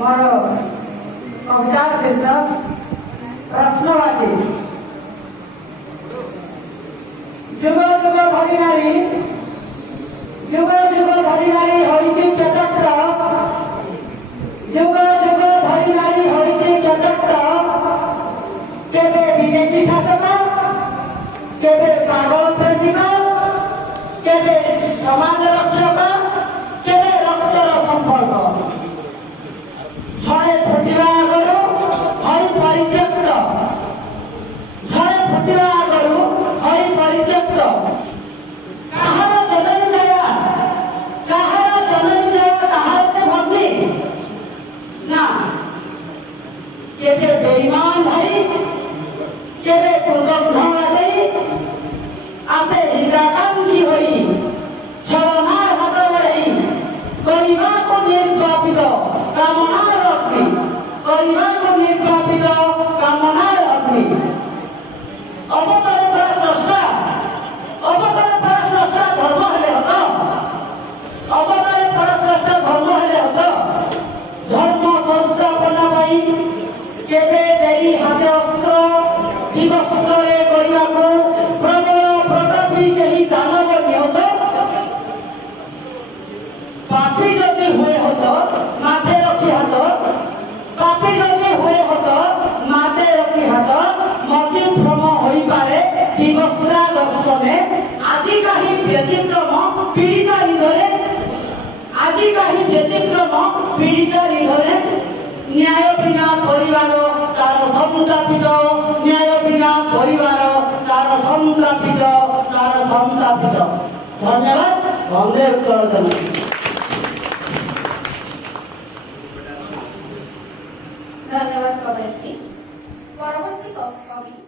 मोर कविता शीर्षक प्रश्नवाची। जुग जुग धरी नारी जुग जुग धरी नारी होइछि चतुर्थ जुग जुग धरी नारी होइछि चतुर्थ केबे विदेशी शासक केबे पागल प्रेमिक केबे समाज रक्षक केबे रक्तर संपर्क झड़े फुटिवा आगरू हई परित्यक्त झड़े फुटिवा आगरू हई परित्यक्त काହାର जननी दया काହାର से भक्ति ना केबे बेईमान भाई केबे कृतघ्न भाई आसे हिताकांक्षी होई छलनार हाथ बढ़ाई କରିବାକୁ ନିର୍ବାପିତ କାମନାର ଅଗ୍ନି କରିବାକୁ ନିର୍ବାପିତ କାମନାର ଅଗ୍ନି ଅବତାର ପରା ସ୍ରଷ୍ଟା ଧର୍ମ ହେଲେ ହତ ଅବତାର ପରା ସ୍ରଷ୍ଟା ଧର୍ମ ହେଲେ ହତ ଧର୍ମ ସଂସ୍ଥାପନା ପାଇଁ କେବେ ଦେଇ ହାତେ ଅସ୍ତ୍ର ବିବସ୍ତ୍ରରେ କରିବାକୁ ପ୍ରବଳ ପ୍ରତାପୀ ସେହି ଦାନବ ନିହତ पापी जदि हुए हत माथे रखी हाथ पापी जदि हुए हत माथे रखी हाथ मति भ्रम होई पारे विवस्त्रा दर्शने आजि काही व्यतिक्रम पीड़ित हृदय आजि काही व्यतिक्रम पीड़ित हृदय न्याय बिना परिवार तार संतापित न्याय बिना परिवार तार संतापित धन्यवाद वंदे उत्कल जननी। धन्यवाद कवयित्री। परवर्ती कवि